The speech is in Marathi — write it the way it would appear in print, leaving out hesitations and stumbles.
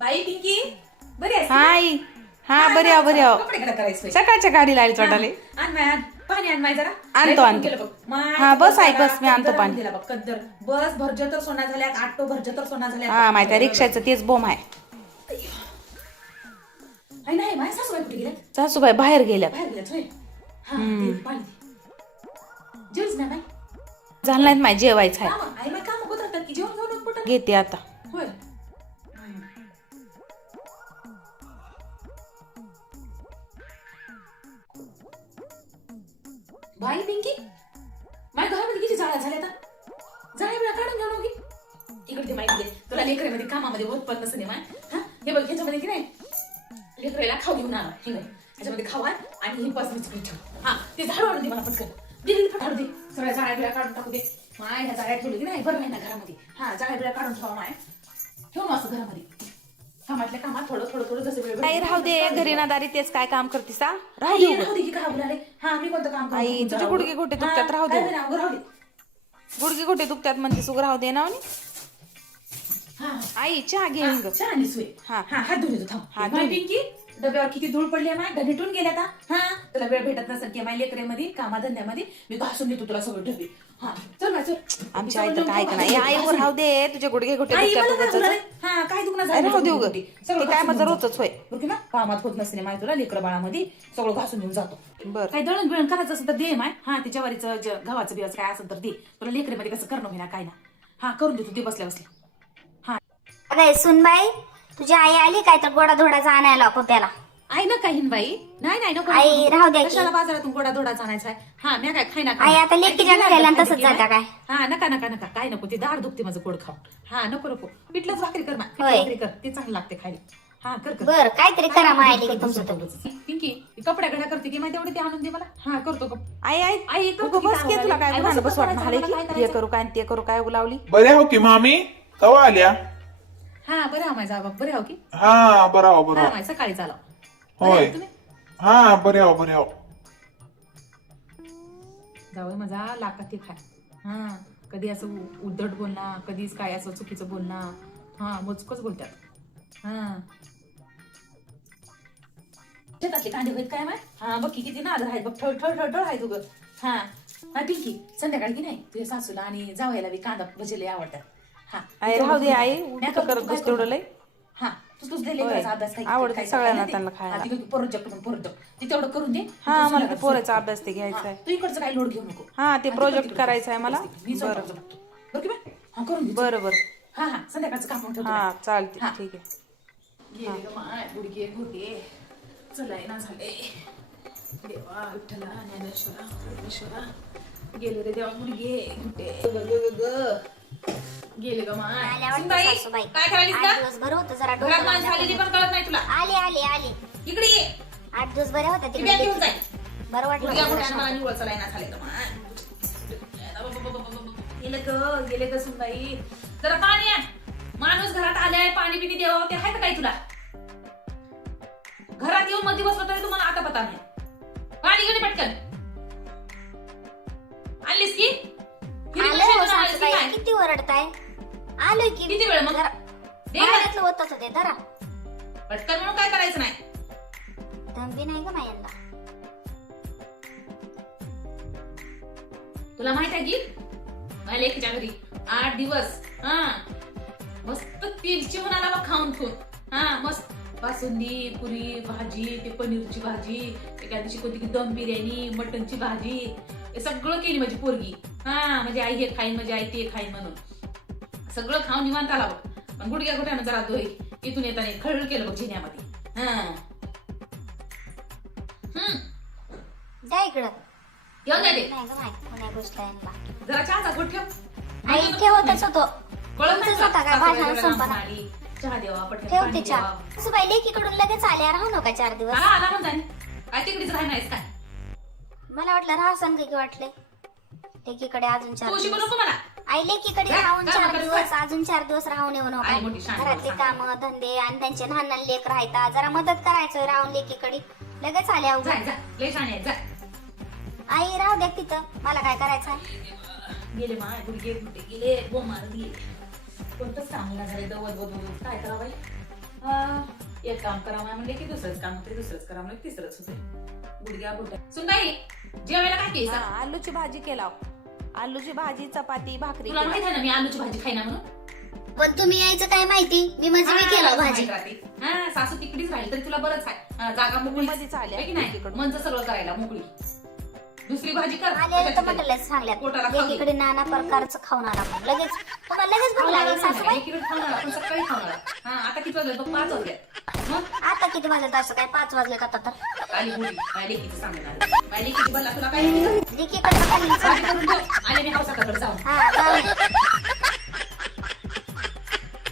बाई पिंकी बरी आहेस? हाय हा बरी आहो बरी आहो. कपडे घडा करायचं सकाळच्या गाडीला आली चढाले. आण माय आण पाणी आण माय जरा. आणतो, आणतो. गेलं बघ. माय हा, बस बघ आहे, जरा, बस, मी आणतो कद्दर पाणी. आणून दिला बघ, कद्दर. बस भरजतर सोना झाल्यात, आटो भरजतर सोना झाल्यात. हा माहिती आहे, रिक्षाचं तेच बोम आहे. आई नाही माय सासूबाई कुठे गेल्यात? सासूबाई बाहेर गेल्यात. बाहेर गेल्यात होय. हा दे पाणी दे. जेवलीस ना बाई? झालं नाहीत माय जेवायचं आहे. काम आई माय काम होत राहतात की जेवण घेऊन कुठं? घेते आता. होय. बाई पिंकी माझ्या घरामध्ये किती जाळ्या झाल्या आता? जाळ्या बिळ्या काढून घ्या मग. इकडे ते माहिती दे तुला लेकरामध्ये कामामध्ये होत पण नसते माय. हा हे बघ ह्याच्यामध्ये की नाही लेकराला खाऊ घेऊन आला. हे बघ ह्याच्यामध्ये खावा आणि ही पाच मिनिट ठेव. हा ते झाडू आणून दे मला पटकन. दे फटाफट दे. सगळ्या जाळ्या बिळ्या काढून टाकू दे. माय ह्या जाळ्या ठेवली की नाही बरं नाही ना घरामध्ये. हा जाळ्या बिळ्या काढून ठेवा माय. ठेव मग असं घरामध्ये. कामातल्या कामात थोडं थोडं थोडं जसं वेळ आई राहू दे, घरी ना दारी तेच काय काम करतीस? राहू दे उगाच. राहू दे की काय बोलाले. हा मी कोणतं काम करतो? आई, तुझे गुडघे घोटे दुखतात, राहू दे. काय नाही, राहू दे. गुडघे गोटे दुखतात म्हणते सुग राहू दे ना म्हणे. हा आई चहा घेऊन ग. छान आणि सोय. हा. हा हात धुवून येतो थांब. हात माय धुवून. पिंकी डब्यावर किती धूळ पडली आहे माय. घनीटून गेल्या आता. हा तुला वेळ भेटत नसेल की माय लेकरेमध्ये कामाधंद्यामध्ये मी घासून देतो तुला सगळं डबे. हा चल माय चल. आमची आई तर काय का नाही. आई वर राहू दे, तुझे गुडघे घोटे आई, दुखतात मला काय उगाच. बोलाले? हा काय दुखणं आई, राहू दे उगाच. सगळं ते काय घासून माझं घेऊन रोजच होय. जातो. बरं की ना कामात होत नसते माय तुला लेकर बाळामध्ये सगळं घासून घेऊन जातो. बर काही दळण बिळण करायचं असेल तर दे माय. हा ते ज्वारीचं गव्हाचं बिवाचं काय असेल तर दे. तुला लेकरीमध्ये कसं करणं होईना काय ना. हा करून देतो ते बसल्या बसल्या. अगं सुनबाई, तुझी आई आली काय तर गोडा धोडाचा आणायला त्याला. आई ना काही बाई नाही नको आई, राहू द्या की. कशाला बाजारातून गोडा धोडाचा आणायचा आहे. हा मी काय खाईना आई, आता लेकीच्या घराला आणि तसंच जाता काय? हा नका काय नको ते दाढ दुखते माझं गोड खाऊन. हा नको पिठलंच भाकरी कर ना. होय. भाकरी कर ते चांगलं लागते खायला. हा कर बर काहीतरी करा माहिती की तुमचं तर. पिंकी कपड्या घड्या करते की माहिती एवढे ते आणून दे मला. हा करतो आई आई आई करतो की बस काय की तुला काय आई, भांडं बस बस वाटणं करायचं, आले मला काय की हे करायचं? करू काय आणि ते करू काय लावली. बरे हो की मामी कवा आल्या? हा बरं हा माझा बाबा बरे हो की. हा बरं हो बरं हा हो. माय सकाळी चाला. होय. तुम्ही हा बरे हो बरे हो. जावं माझा लाकात ते खाय. हा कधी असं उद्धट बोलणार, कधीच काय असं चुकीचं बोलणार. हा मोजकच बोलतात. हा शेतातले कांदे होत काय माय. हा बघ की किती नाद आहेत बघ. ठळ आहे तू ग. हा हा पिंकी संध्याकाळी की नाही तुझ्या सासूला आणि जावयाला बी कांदा भजे लय आवडतात. हा आई राहू दे आई, उलट करत बस तेवढं लय. हा तूच दे लेकराचा अभ्यास काय आवडतं काय सगळ्यांना काय नाही. त्यांना खायला. हा, ती प्रोजेक्ट ते तेवढं करून दे. हा तू मला ते संध्याकाळी पोराचा झोप. अभ्यास ते घ्यायचा हा, आहे. तू इकडचं काही लोड घेऊ नको. हा ते हा, प्रोजेक्ट तिकडे करायचं आहे मला. मी बरं स्वयंपाक बघतो. बरं की बाई? हा करून दे. बरं बरं. हा संध्याकाळचं काम करून ठेवतो. हा चालते हा. ठीक आहे. गेले ग माय गुडघे घोटे चलाय ना झाले. देवा विठ्ठला ज्ञानेश्वरा परमेश्वरा गेले रे देवा गुडघे घोटे गेले ग माय. आल्या वाटतं सुनबाई, सासूबाई. काय करायलीस 8 का? दिवस बरं होतं जरा घरात डोकं माणसं आलेली पण कळत नाही तुला. आली इकडे ये. 8 दिवस बरे होते ती बॅग घेऊन तिकडे. जाय. बरं वाटलं गुडघ्या मला घोट्यानं मला शांत. निवळ चलाय ना झाले ग माय. गेले ग सुनबाई. जरा पाणी आण. माणूस घरात आलाय पाणी बिनी द्यावं ते आहे का काही तुला? घरात येऊन मध्ये बसलो तरी तुम्हाला आता पता नाही. पाणी घेऊन ये पटकन. आणलीस की किती आलं कशी हो बनवायची सासूबाई, काय? किती ओरडताय? आलोय की. किती वेळ मग? जरा दे ना. बाहेरातलं होतच होते जरा. पटकन म्हणून काय करायचं नाही. दमबी नाही का माझ्यांना? तुला माहित आहे की माझ्या लेकीच्या घरी 8 दिवस हा मस्त तेलची म्हणाला बघ खाऊन खाऊन. हा मस्त बासुंदी पुरी भाजी ते पनीरची भाजी एका दिवशी कोणती दम बिर्याणी मटनची भाजी हे सगळं केली माझी पोरगी. हा म्हणजे आई हे खाईन म्हणजे आई ते खाईन म्हणून सगळं खाऊन निवांत आला बघ. पण गुडघ्या घोट्यानं जरा दोय इथून येताना खळखळ केलं बघ जिन्यामध्ये. हा जा इकडं. घेऊन जाते नाही ग माहित कोण्या गोष्ट आहे ना. जरा चहाचा घोट ठेव. आई ठेवतच होतो. कळत नाही तुमचंच होता काय भाषण संपणार. चहा देवा पटकन ठेवते पाणी चहा. द्यावा. सासूबाई लेकीकडून लगेच आल्या राहू नका 4 दिवस. हा आला म्हणता काय तिकडेच राहणार काय मला वाटलं राहा संग की वाटले. लेकीकडे अजून 4 तू शिकू दिवस. नको मला. आई लेकीकडे काय? राहून काय 4 नका दिवस अजून 4 दिवस राहून येऊ नका. आई मोठी शान घरातले सांग. काम धंदे आणि त्यांचे लहान लहान लेक राहतात. जरा मदत करायचं राहून लेकीकडे. लगेच आल्या उगा. जा लय शाणे आहे, जा. आई राहू द्या तिथं. मला काय करायचं आहे? गेले माय गुडघे गुडे गेले बोमार गेले कोणतंच काम झाले दवत काय करावं एक काम करा म्हणले की दुसरंच काम होते, दुसरंच करा म्हणले तिसरंच होते. गुडघ्या घोट्या सुनबाई जेवायला काय केलं? हा, आलूची भाजी केला. आलूची भाजी, चपाती, भाकरी तुला केला. माहित आहे ना मी आलूची भाजी खाईना म्हणून. पण तुम्ही यायचं काय माहिती, मी म्हणजे मी केलं भाजी. हा सासू तिकडेच राहील तरी तुला बरंच आहे. हा, जागा मोकळी मध्येच आल्या. आहे की नाही? मनचं सगळं करायला मोकळी. दुसरी भाजी कर आले तर त्याच्यात म्हटलं सांगल्यात पोटाला खाऊ दे. एकीकडे नाना प्रकारचं खावणार आपण लगेच, तुम्हाला लगेच भूक खावणार लागेल नाही, सासूबाई. एकीकडे खावणार आपण सकाळी खावणार. हा आता किती वाजले? 5 वाजले. मग आता किती वाजले? असं काय 5 वाजले आता तर आली मुली माझ्या लेकीचं सांगणार. माझ्या लेकीची बल्ला तुला काय लेकीकडे खाली भाजी करून ठेव. आले मी हौसाकडे जाऊन. हा जाऊ दे.